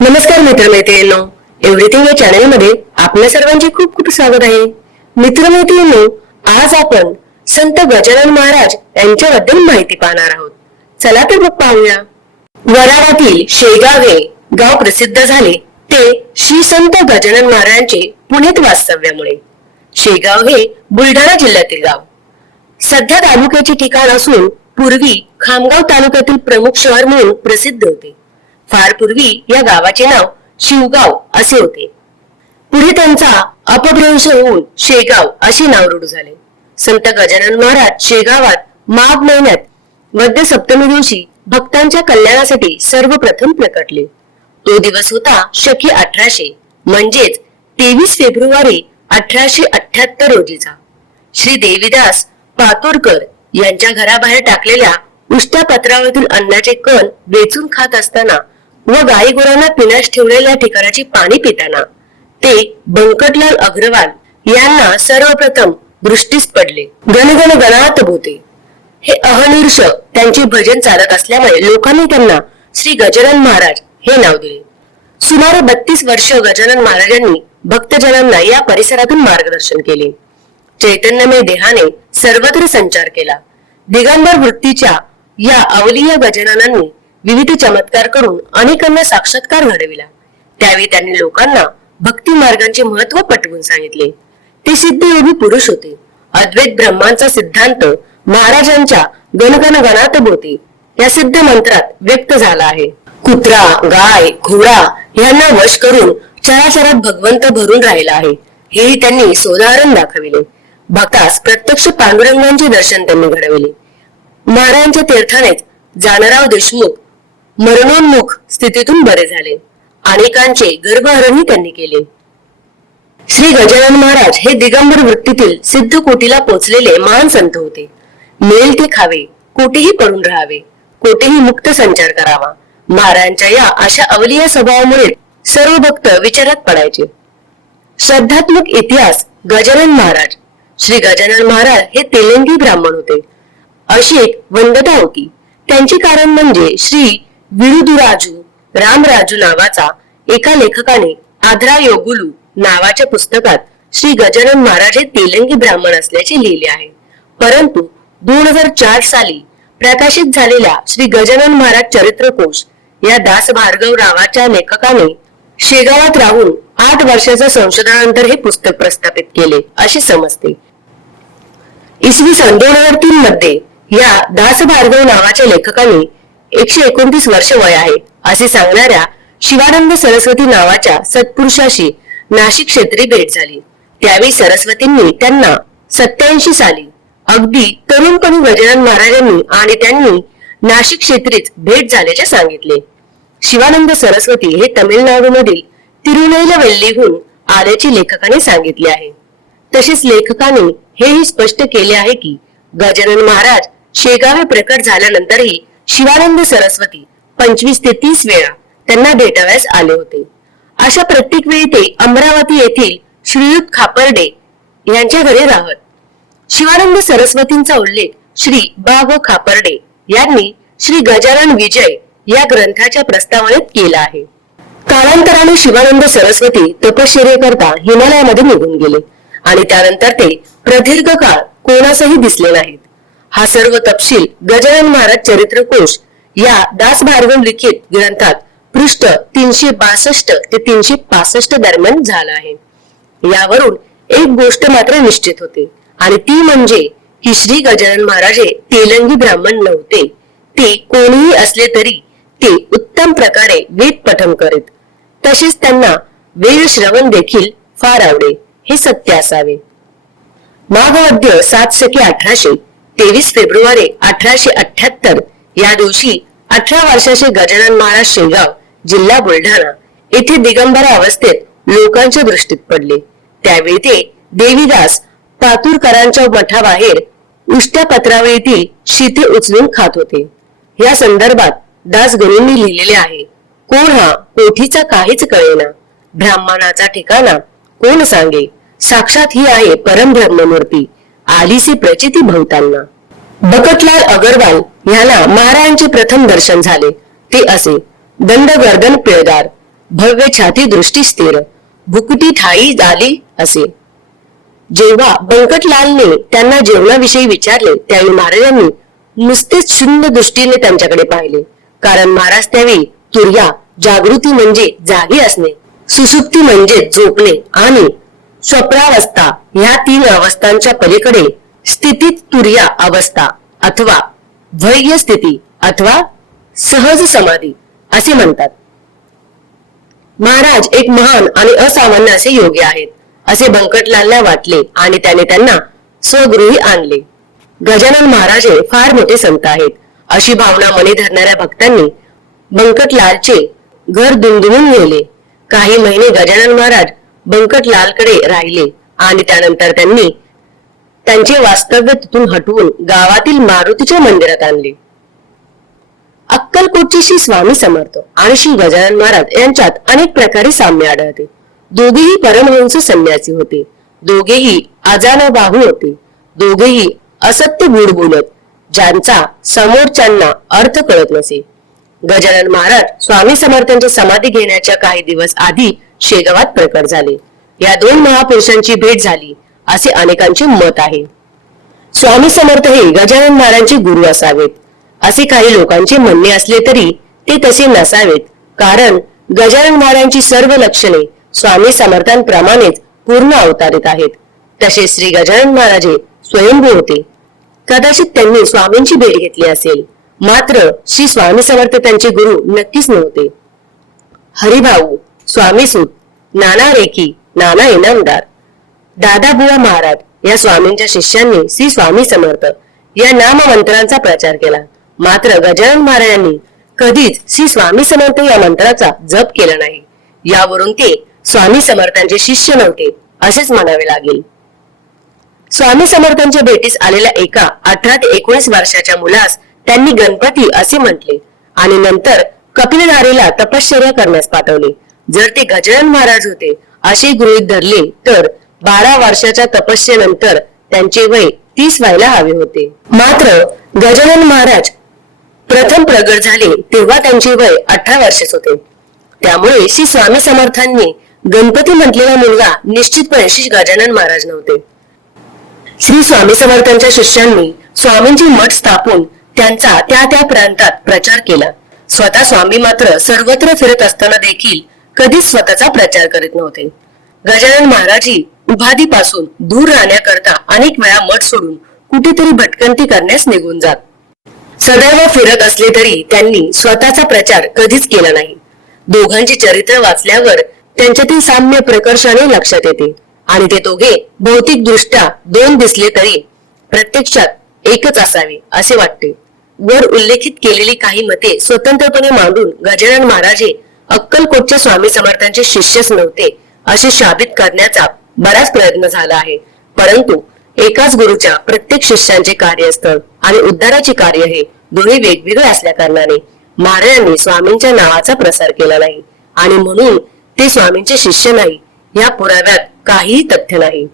नमस्कार मित्रमैत्रिणींनो. एव्हरीथिंग या चॅनलमध्ये आपल्या सर्वांचे खूप खूप स्वागत आहे. मित्रमैत्रिणींनो आज आपण संत गजानन महाराज यांच्याबद्दल माहिती पाहणार आहोत. चला तर मग पाहूया. वराडातील शेगाव हे गाव प्रसिद्ध झाले ते श्री संत गजानन महाराजांचे पुण्यात वास्तव्यामुळे. शेगाव हे बुलढाणा जिल्ह्यातील गाव. सध्या तालुक्याचे ठिकाण असून पूर्वी खामगाव तालुक्यातील प्रमुख शहर म्हणून प्रसिद्ध होते. फार पूर्वी या गावाचे नाव शिवगाव असे होते. पुढे त्यांचा अपभ्रंश होऊन शेगाव असे नाव रूढ झाले. संत गजानन महाराज शेगावात माघ महिन्यात वद्य सप्तमी दिवशी भक्तांच्या कल्याणासाठी सर्वप्रथम प्रकटले. तो दिवस होता शकी अठराशे म्हणजेच तेवीस फेब्रुवारी अठराशे अठ्याहत्तर रोजीचा. श्री देवीदास पातोरकर यांच्या घराबाहेर टाकलेल्या उष्ट्या पत्रावरील अन्नाचे कण वेचून खात असताना व गाई गुरांना पिण्यास ठेवलेल्या ठिकाणाची पाणी पिताना. ते बंकटलाल अग्रवाल यांना सर्वप्रथम दृष्टीस पडले. गणगण गणात भोते. हे अहनिर्ष त्यांचे भजन चालत असल्यामुळे लोकांनी त्यांना श्री गजानन महाराज हे नाव दिले. सुमारे बत्तीस वर्ष गजानन महाराजांनी भक्तजनांना या परिसरातून मार्गदर्शन केले. चैतन्यमय देहाने सर्वत्र संचार केला. दिगंबर वृत्तीच्या या अवलीय गजाननांनी विविध चमत्कार करून अनेकांना साक्षात्कार घडविला. त्यावेळी त्यांनी लोकांना भक्ती मार्गांचे महत्त्व पटवून सांगितले. ते सिद्धयोगी पुरुष होते. अद्वैत ब्रह्मांचा सिद्धांत महाराजांच्या गणगण गणात बोते या सिद्ध मंत्रात व्यक्त झाला आहे. कुत्रा गाय घोडा यांना वश करून चराचरात भगवंत भरून राहिला आहे. हेही त्यांनी सोदाहरण दाखविले. भक्तास प्रत्यक्ष पांडुरंगांचे दर्शन त्यांनी घडविले. महाराजांच्या तीर्थानेच जानराव देशमुख मरणोन्मुख स्थितीतून बरे झाले. अनेकांचे गर्भहरणही त्यांनी केले. श्री गजानन महाराज हे दिगंबर वृत्तीतील सिद्ध कोटीला पोचलेले महान संत होते. मिळेल ते खावे कोठेही पडून राहावे कोठेही मुक्त संचार करावा महाराजांच्या या अशा अवलीय स्वभावामुळे सर्व भक्त विचारात पडायचे. श्रद्धात्मक इतिहास गजानन महाराज श्री गजानन महाराज हे तेलंगी ब्राह्मण होते. अशी एक वंदता होती. त्यांचे कारण म्हणजे श्री विरुदुराजू रामराजू नावाचा एका लेखकाने आद्रा योगुलू नावाच्या पुस्तकात श्री गजानन महाराज हे तेलंगी ब्राह्मण असल्याचे लिहिले आहे. परंतु दोन हजार चार साली प्रकाशित झालेल्या श्री गजानन महाराज चरित्रकोश या दास भार्गव नावाच्या लेखकाने शेगावात राहून आठ वर्षाच्या संशोधनानंतर हे पुस्तक प्रस्थापित केले असे समजते. इसवी सन दोन हजार तीन मध्ये या दास भार्गव नावाच्या लेखकाने एकशे एकोणतीस वर्ष वय आहे. असे सांगणाऱ्या शिवानंद सरस्वती नावाच्या सत्पुरुषाशी नाशिक क्षेत्री भेट झाली. त्यावेळी सरस्वतींनी त्यांना सत्याऐंशी साली अगदी तरुणपणी गजानन महाराजांनी आणि त्यांनी नाशिक क्षेत्रीत भेट झाल्याचे सांगितले. शिवानंद सरस्वती हे तमिळनाडूमधील तिरुनेलवेल्लीहून आल्याचे लेखकाने सांगितले आहे. तसेच लेखकाने हेही स्पष्ट केले आहे की गजानन महाराज शेगावे प्रकट झाल्यानंतरही शिवानंद सरस्वती पंचवीस ते तीस वेळा त्यांना भेटाव्यास आले होते. अशा प्रत्येक वेळी ते अमरावती येथील श्रीयुत खापर्डे यांच्या घरी राहत. शिवानंद सरस्वतींचा उल्लेख श्री बा व खापर्डे यांनी श्री गजानन विजय या ग्रंथाच्या प्रस्तावनेत केला आहे. कालांतराने शिवानंद सरस्वती तपश्चर्येकरता हिमालयामध्ये निघून गेले आणि त्यानंतर ते प्रदीर्घ काळ कोणासही दिसले नाहीत. हा सर्व तपशील गजानन महाराज चरित्रकोश या दास भार्गव लिखित ग्रंथात पृष्ठ तीनशे बासष्ट ते तीनशे पासष्ट दरम्यान झाला आहे. यावरून एक गोष्ट मात्र निश्चित होते आणि ती म्हणजे की श्री गजानन महाराज हे तेलंगी ब्राह्मण नव्हते. ते कोणीही असले तरी ते उत्तम प्रकारे वेद पठन करीत. तसेच त्यांना वेद श्रवण देखील फार आवडे. हे सत्य असावे. माघवद्य सात शके अठराशे तेवीस फेब्रुवारी अठराशे अठ्याहत्तर या दिवशी अठरा वर्षाचे गजानन महाराज शेगाव जिल्हा बुलढाणा येथे दिगंबरा अवस्थेत लोकांच्या दृष्टीत पडले. त्यावेळी ते देवीदास पातूरकरांच्या मठाबाहेर उष्ट्या पत्रावळीतील शिते उचलून खात होते. या संदर्भात दास गुरूंनी लिहिलेले आहे कोण हा कोठीचा काहीच कळेना. ब्राह्मणाचा ठिकाणा कोण सांगे साक्षात ही आहे परमब्रह्ममूर्ती. आलीसी प्रचिती भवतांना बकटलाल अगरवाल यांना महाराजांचे प्रथम दर्शन झाले. ते असे दंड गर्दन पिळदार भव्य छाती दृष्टी स्थिर भुकुटी ठाई झाली असे. जेव्हा बंकटलालने त्यांना जेवणाविषयी विचारले त्यावेळी महाराजांनी नुसतेच शून्य दृष्टीने त्यांच्याकडे पाहिले. कारण महाराज त्यावेळी तुर्या जागृती म्हणजे जागी असणे सुसुप्ती म्हणजे झोपणे आणि स्वप्नावस्था ह्या तीन अवस्थांच्या पलीकडे स्थितीत तुर्या अवस्था अथवा वैय स्थिती अथवा सहज समाधी असे म्हणतात. महाराज एक महान आणि असामान्य असे योगी आहेत. असे बंकटलालला वाटले आणि त्याने त्यांना स्वगृही आणले. गजानन महाराज हे फार मोठे संत आहेत. अशी भावना मनी धरणाऱ्या भक्तांनी बंकटलालचे घर दुमदुमून नेले. काही महिने गजानन महाराज बंकटलालकडे राहिले आणि त्यानंतर त्यांनी त्यांचे वास्तव्य तिथून हटवून गावातील मारुतीच्या मंदिरात आणले. अक्कलकोटचे श्री स्वामी समर्थ आणि श्री गजानन महाराज यांच्यात अनेक प्रकारे साम्य आढळते. दोघेही परमहंस संन्यासी होते. दोघेही बाहू होते. दोघेही असत्य गुढ बोलत ज्यांचा समोरच्यांना अर्थ कळत नसे. गजानन महाराज स्वामी समर्थांची समाधी घेण्याच्या काही दिवस आधी शेगावात प्रकट झाले. या दोन महापुरुषांची भेट झाली असे अनेकांचे मत आहे. स्वामी समर्थ हे गजानन महाराजांचे गुरु असावेत. असे काही लोकांचे म्हणणे असले तरी ते तसे नसावेत. कारण गजानन महाराजांची सर्व लक्षणे स्वामी समर्थांप्रमाणेच पूर्ण अवतारित आहेत. तसे श्री गजानन महाराज स्वयंभू होते. कदाचित त्यांनी स्वामींची भेट घेतली असेल. मात्र श्री स्वामी समर्थ त्यांचे गुरु नक्कीच नव्हते. हरिभाऊ स्वामी सूत नाना रेखी नाना इनामदार. दादाबुवा महाराज या स्वामींच्या शिष्यांनी श्री स्वामी समर्थ या नाममंत्रांचा प्रचार केला. मात्र गजानन महाराजांनी कधीच श्री स्वामी समर्थ या मंत्राचा जप केला नाही. यावरून ते स्वामी समर्थांचे शिष्य नव्हते असेच म्हणावे लागेल. स्वामी समर्थांच्या भेटीस आलेल्या एका अठरा ते एकोणीस वर्षाच्या मुलास त्यांनी गणपती असे म्हटले आणि नंतर कपिलधारेला तपश्चर्या करण्यास पाठवले. जर ते गजानन महाराज होते असे गृहीत धरले तर बारा वर्षाच्या तपस्येनंतर त्यांचे वय तीस व्हायला हवे होते. मात्र गजानन महाराज प्रथम प्रगट झाले तेव्हा त्यांचे वय अठरा वर्षच होते. त्यामुळे श्री स्वामी समर्थांनी गणपती म्हटलेला मुलगा निश्चितपणे श्री गजानन महाराज नव्हते. श्री स्वामी समर्थांच्या शिष्यांनी स्वामींची मठ स्थापून त्यांचा त्या त्या प्रांतात प्रचार केला. स्वतः स्वामी मात्र सर्वत्र फिरत असताना देखील कधीच स्वतःचा प्रचार करीत नव्हते. गजानन महाराजही उपाधीपासून दूर राहण्याकरता अनेक वेळा मठ सोडून कुठेतरी भटकंती करण्यास निघून जात. सदैव फिरत असले तरी त्यांनी स्वतःचा प्रचार कधीच केला नाही. दोघांची चरित्र वाचल्यावर त्यांच्यातील साम्य प्रकर्षाने लक्षात येते आणि ते दोघे भौतिक दृष्ट्या दोन दिसले तरी प्रत्यक्षात एकच असावे असे वाटते. वर उल्लेखित केलेली काही मते स्वतंत्रपणे मांडून गजानन महाराजे अक्कलकोटच्या स्वामी समर्थांचे शिष्यच नव्हते असे शाबित करण्याचा बराच प्रयत्न झाला आहे. परंतु एकाच गुरुच्या प्रत्येक शिष्यांचे कार्यस्थळ आणि उद्धाराचे कार्य हे दोन्ही वेगवेगळे असल्या कारणाने महाराजांनी स्वामींच्या नावाचा प्रसार केला नाही आणि म्हणून ते स्वामींचे शिष्य नाही या पुराव्यात काहीही तथ्य नाही.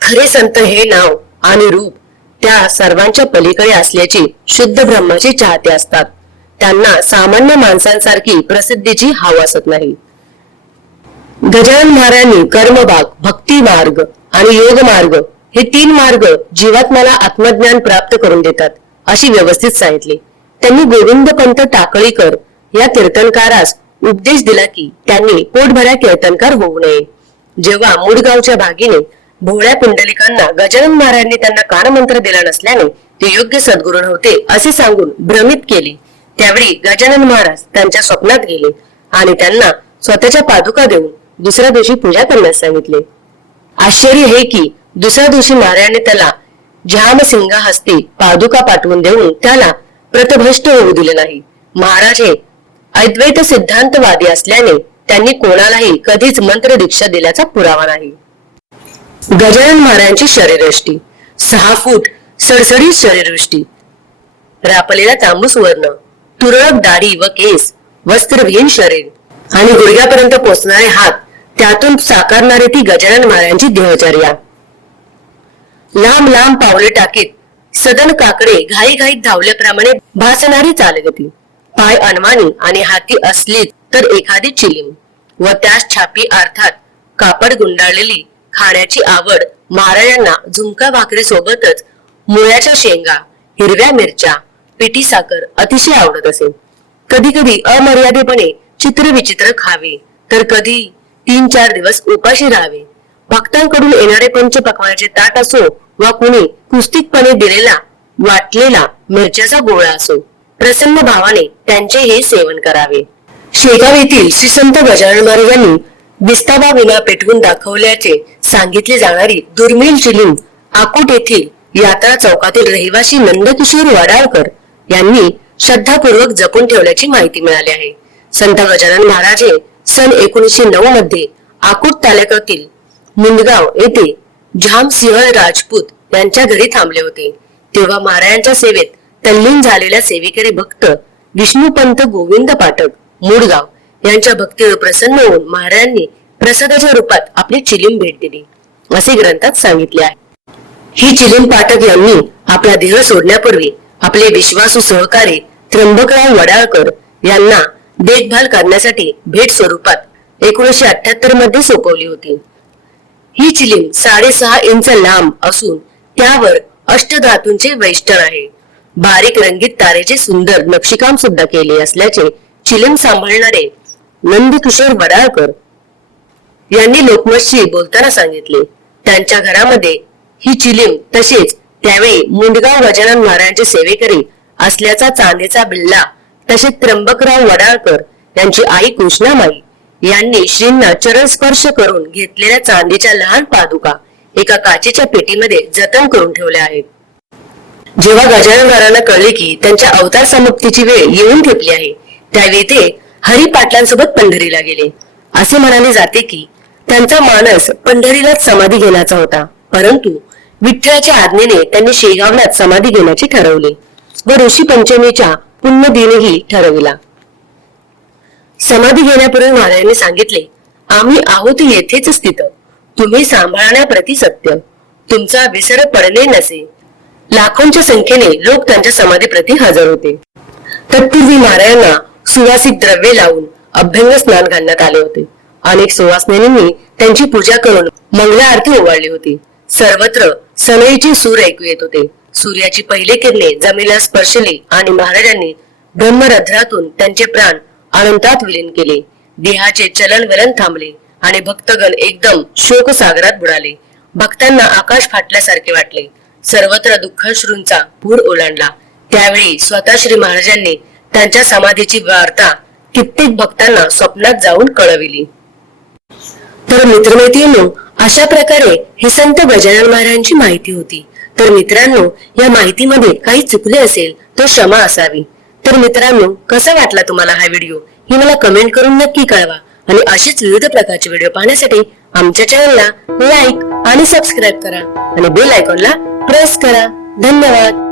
खरे संत हे नाव आणि रूप त्या सर्वांच्या पलीकडे असल्याची शुद्ध ब्रह्माचे चाहते असतात. त्यांना सामान्य माणसांसारखी प्रसिद्धीची हाव असत नाही. गजानन महाराजांनी कर्मभाग भक्ती मार्ग आणि योग मार्ग हे तीन मार्ग जीवात्माला आत्मज्ञान प्राप्त करून देतात अशी व्यवस्थित सांगितले. त्यांनी गोविंद पंत टाकळीकर या कीर्तनकारास उपदेश दिला की त्यांनी पोटभऱ्या कीर्तनकार होऊ नये. जेव्हा मुडगावच्या भागीने भोळ्या पुंडलिकांना गजानन महाराजांनी त्यांना कानमंत्र दिला नसल्याने ते योग्य सद्गुरू नव्हते असे सांगून भ्रमित केले. त्यावेळी गजानन महाराज त्यांच्या स्वप्नात गेले आणि त्यांना स्वतःच्या पादुका देऊन दुसऱ्या दिवशी पूजा करण्यास सांगितले. आश्चर्य हे की दुसऱ्या दिवशी नारायणने त्याला झामसिंगा हस्ते पादुका पाठवून देऊन त्याला प्रतभ्रष्ट होऊ दिले नाही. महाराज हे अद्वैत सिद्धांतवादी असल्याने त्यांनी कोणालाही कधीच मंत्र दीक्षा दिल्याचा पुरावा नाही. गजानन महाराजांची शरीरयष्टी सहा फूट सडसडीत शरीरवृष्टी रापलेला तांबूस वर्ण. तुरळक दाढी व केस वस्त्रविहीन शरीर. आणि गुडघ्यापर्यंत पोचणारे हात त्यातून साकारणारी ती गजानन महाराजांची देहचर्या. लांब लांब पावले टाकीत सदन काकडे घाई घाईत धावल्याप्रमाणे भासणारी चालगती. पाय अनवाणी आणि हाती असली तर एखादी चिलीम. व त्यास छापी अर्थात कापड गुंडाळलेली खाण्याची आवड महाराजांना झुमका भाकरी सोबतच मुळ्याच्या शेंगा हिरव्या मिरच्या पिठी साखर अतिशय आवडत असे कधी कधी अमर्यादेपणे चित्रविचित्र खावे तर कधी तीन चार दिवस उपाशी राहावे. भक्तांकडून येणारे पंच पकवानाचे ताट असो वा कुणी पुस्तिकपणे दिलेला वाटलेला मिरच्याचा गोळा असो प्रसन्न भावाने त्यांचे हे सेवन करावे. शेगाव येथील श्री संत गजानन महाराजांनी विस्ताबा विना पेटवून दाखवल्याचे सांगितले जाणारी दुर्मिळ चिलिंग आकुट येथील यात्रा चौकातील रहिवासी नंदकिशोर वडाळकर यांनी श्रद्धापूर्वक जपून ठेवल्याची माहिती मिळाली आहे. संत गजानन महाराज हे सन एकोणीसशे नऊ मध्ये आकुट तालुक्यातील मुंदगाव येथे झामसिंह राजपूत यांच्या घरी थांबले होते. तेव्हा महाराजांच्या सेवेत तल्लीन झालेल्या सेवेकरी भक्त विष्णुपंत गोविंद पाठक मुडगाव यांच्या भक्तीवर प्रसन्न होऊन महाराजांनी प्रसादाच्या रूपात आपली चिलीम भेट दिली असे ग्रंथात सांगितले आहे. ही चिलीम पाठक यांनी आपला देह सोडण्यापूर्वी आपले विश्वासू सहकारी त्र्यंबकराव वडाळकर यांना देखभाल करण्यासाठी भेट स्वरूपात एकोणीशे अठ्याहत्तरमध्ये सोपवली होती. ही चिलीम साडेसहा इंच लांब असून त्यावर अष्टधातूंचे वैष्टन आहे. बारीक रंगीत तारेचे सुंदर नक्षीकाम सुद्धा केले असल्याचे चिलीम सांभाळणारे नंदकिशोर वडाळकर यांनी लोकमतशी बोलताना सांगितले. त्यांच्या घरामध्ये ही चिलीम तसेच त्यावेळी मुंडगाव गजानन महाराजांचे सेवेकरी असल्याचा चांदीचा बिल्ला तसेच त्र्यंबकराव वडाळकर यांची आई कृष्णामाई यांनी श्रींना चरण स्पर्श करून घेतलेल्या चांदीच्या लहान पादुका एका काचेच्या पेटीमध्ये जतन करून ठेवल्या आहेत. जेव्हा गजानन महाराजांना कळले की त्यांच्या अवतार समाप्तीची वेळ येऊन ठेपली आहे त्यावेळी ते हरी पाटलांसोबत पंढरीला गेले. असे म्हणाले जाते की त्यांचा मानस पंढरीलाच समाधी घेण्याचा होता परंतु विठ्ठलाच्या आज्ञेने त्यांनी शेगावलाच समाधी घेण्याचे ठरवले. व ऋषी पंचमीच्या पुण्य दिनही ठरविला. समाधी घेण्यापूर्वी महाराजांनी सांगितले आम्ही आहोत येथेच स्थित. तुम्ही सांभाळण्याप्रती सत्य. तुमचा विसर पडले नसे. लाखोंच्या संख्येने लोक त्यांच्या समाधीप्रती हजर होते. तत्पूर्वी महाराजांना सुवासिक द्रव्ये लावून अभ्यंग स्नान घालण्यात आले होते. अनेक सुवासनेनी त्यांची पूजा करून मंगला आरती ओवाळली होती. सर्वत्र सनईचे सूर ऐकू येत होते. सूर्याची पहिले किरणे जमिनीला स्पर्शली आणि महाराजांनी ब्रह्मरध्रातून त्यांचे प्राण अनंतात विलीन केले. देहाचे चलन वलन थांबले आणि भक्तगण एकदम शोक सागरात बुडाले. भक्तांना आकाश फाटल्यासारखे वाटले. सर्वत्र दुःखश्रूंचा पूर ओलांडला. त्यावेळी स्वतः श्री महाराजांनी त्यांच्या समाधीची वार्ता कित्येक भक्तांना स्वप्नात जाऊन कळविली. तर मित्रमैत्रिणींनो अशा प्रकारे हे संत गजानन महाराजांची माहिती होती. तर मित्रांनो या माहितीमध्ये काही चुकले असेल तर क्षमा असावी. तर मित्रांनो कसा वाटला तुम्हाला हा व्हिडिओ? हे मला कमेंट करून नक्की कळवा. आणि असेच विविध प्रकारचे व्हिडिओ पाहण्यासाठी आमच्या चॅनलला लाईक आणि सबस्क्राईब करा. आणि बेल आयकॉनला प्रेस करा. धन्यवाद.